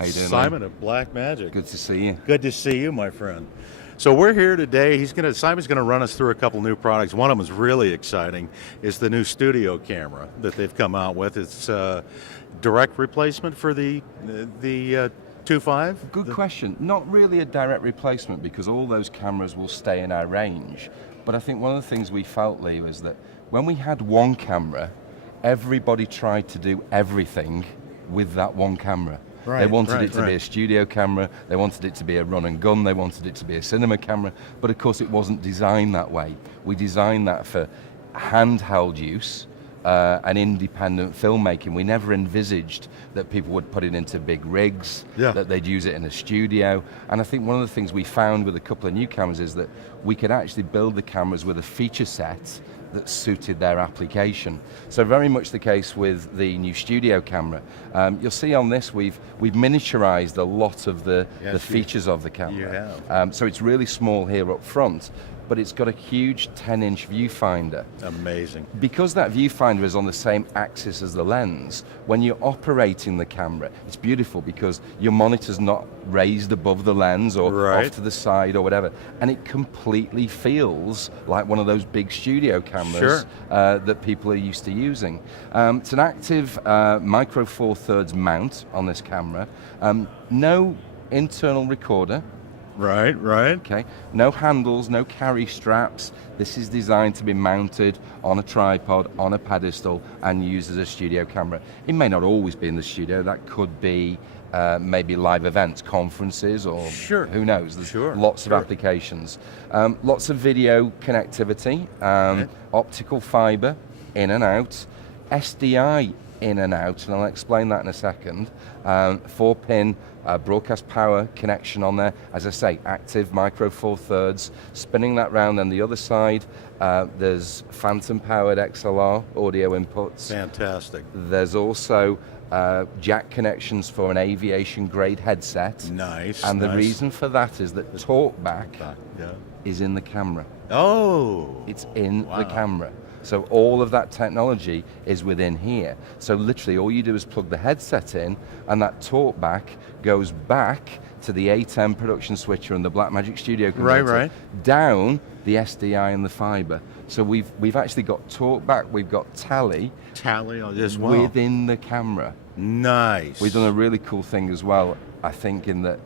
How you doing, Simon man? of Blackmagic. Good to see you. Good to see you, my friend. So we're here today. Simon's gonna run us through a couple new products. One of them is really exciting. Is the new studio camera that they've come out with. It's direct replacement for the 2.5. Good question. Not really a direct replacement because all those cameras will stay in our range. But I think one of the things we felt, Lee, was that when we had one camera, everybody tried to do everything with that one camera. They wanted it to be a studio camera, they wanted it to be a run and gun, they wanted it to be a cinema camera, but of course it wasn't designed that way. We designed that for handheld use and independent filmmaking. We never envisaged that people would put it into big rigs, that they'd use it in a studio. And I think one of the things we found with a couple of new cameras is that we could actually build the cameras with a feature set that suited their application. So very much the case with the new studio camera. You'll see on this we've miniaturized a lot of the features of the camera. So it's really small here up front, but it's got a huge 10-inch viewfinder. Amazing. Because that viewfinder is on the same axis as the lens, when you're operating the camera, it's beautiful because your monitor's not raised above the lens or off to the side or whatever, and it completely feels like one of those big studio cameras that people are used to using. It's an active micro four thirds mount on this camera. No internal recorder. Right. Okay, no handles, no carry straps. This is designed to be mounted on a tripod, on a pedestal, and used as a studio camera. It may not always be in the studio. That could be maybe live events, conferences, or who knows. There's lots of applications. Lots of video connectivity, optical fiber in and out, SDI in and out, and I'll explain that in a second. 4-pin broadcast power connection on there. As I say, active micro four thirds, spinning that round. Then the other side, there's phantom powered XLR audio inputs. Fantastic. There's also jack connections for an aviation grade headset. Nice. And the reason for that is that talkback is in the camera. Oh. It's in the camera. So all of that technology is within here. So literally all you do is plug the headset in and that talkback goes back to the A10 production switcher and the Blackmagic Studio converter, down the SDI and the fiber. So we've actually got talkback, we've got tally as well within the camera. Nice. We've done a really cool thing as well, I think, in that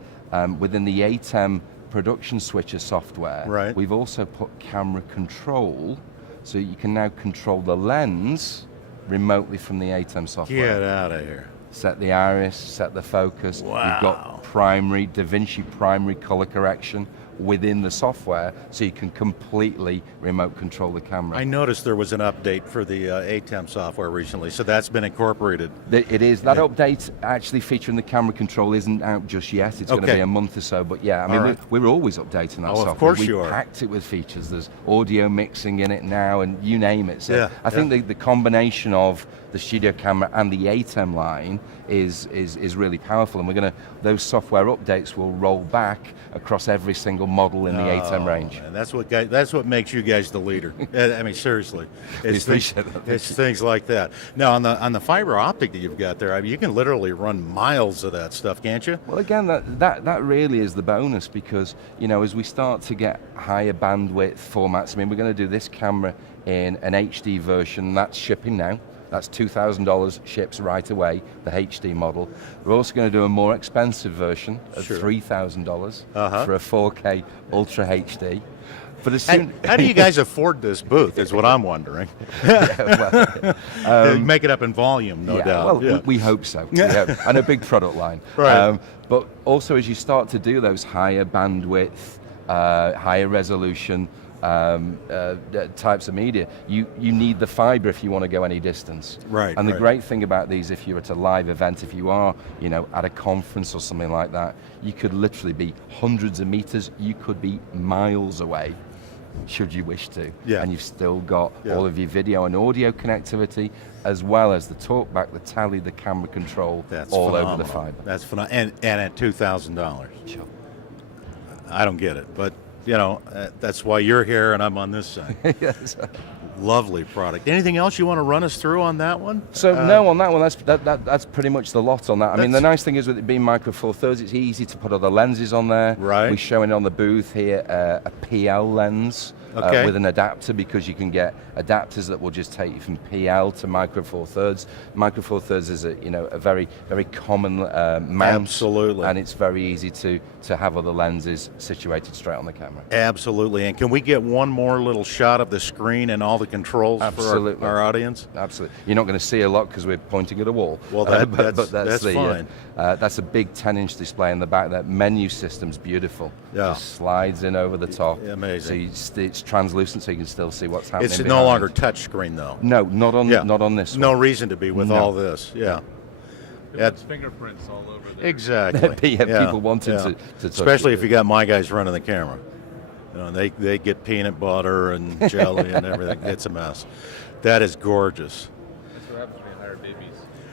within the A10 production switcher software, we've also put camera control. So you can now control the lens remotely from the ATEM software. Get out of here. Set the iris, set the focus. Wow. You've got DaVinci primary color correction within the software, so you can completely remote control the camera. I noticed there was an update for the ATEM software recently, so that's been incorporated. It is. That update actually featuring the camera control isn't out just yet. It's going to be a month or so, but yeah, I mean, we're always updating that software. Of course we you are. packed it with features. There's audio mixing in it now, and you name it. So I think the combination of the studio camera and the ATEM line is really powerful, and those software updates will roll back across every single model in the ATEM range. Man, that's what makes you guys the leader. I mean, seriously, it's things like that. Now, on the fiber optic that you've got there, I mean, you can literally run miles of that stuff, can't you? Well, again, that really is the bonus, because as we start to get higher bandwidth formats, I mean, we're going to do this camera in an HD version that's shipping now. That's $2,000, ships right away, the HD model. We're also going to do a more expensive version of $3,000 for a 4K Ultra HD. But how do you guys afford this booth is what I'm wondering. Make it up in volume, no doubt. Well, we hope so. And a big product line. But also as you start to do those higher bandwidth, higher resolution, types of media, you need the fiber if you want to go any distance. And the great thing about these, if you're at a live event, if you are at a conference or something like that, you could literally be hundreds of meters, you could be miles away, should you wish to. And you've still got all of your video and audio connectivity, as well as the talkback, the tally, the camera control, all over the fiber. That's phenomenal. And at $2,000. Sure. I don't get it, but that's why you're here and I'm on this side. Lovely product. Anything else you want to run us through on that one? So no, on that one, that's pretty much the lot on that. I mean, the nice thing is with it being Micro Four Thirds, it's easy to put other lenses on there. Right. We're showing on the booth here a PL lens with an adapter, because you can get adapters that will just take you from PL to Micro Four Thirds. Micro Four Thirds is a very common mount. Absolutely. And it's very easy to have other lenses situated straight on the camera. Absolutely. And can we get one more little shot of the screen and all the controls Absolutely. for our audience? Absolutely. You're not going to see a lot because we're pointing at a wall. Well, that's fine. That's a big 10-inch display in the back. That menu system's beautiful. Yeah. Just slides in over the top. Amazing. So it's translucent, so you can still see what's happening. It's behind. no longer touch screen, though. No, not on this one. No reason to be with all this. Yeah. It's fingerprints all over there. Exactly. People wanted to touch especially it. if you got my guys running the camera. You know, they get peanut butter and jelly and everything. It's a mess. That is gorgeous.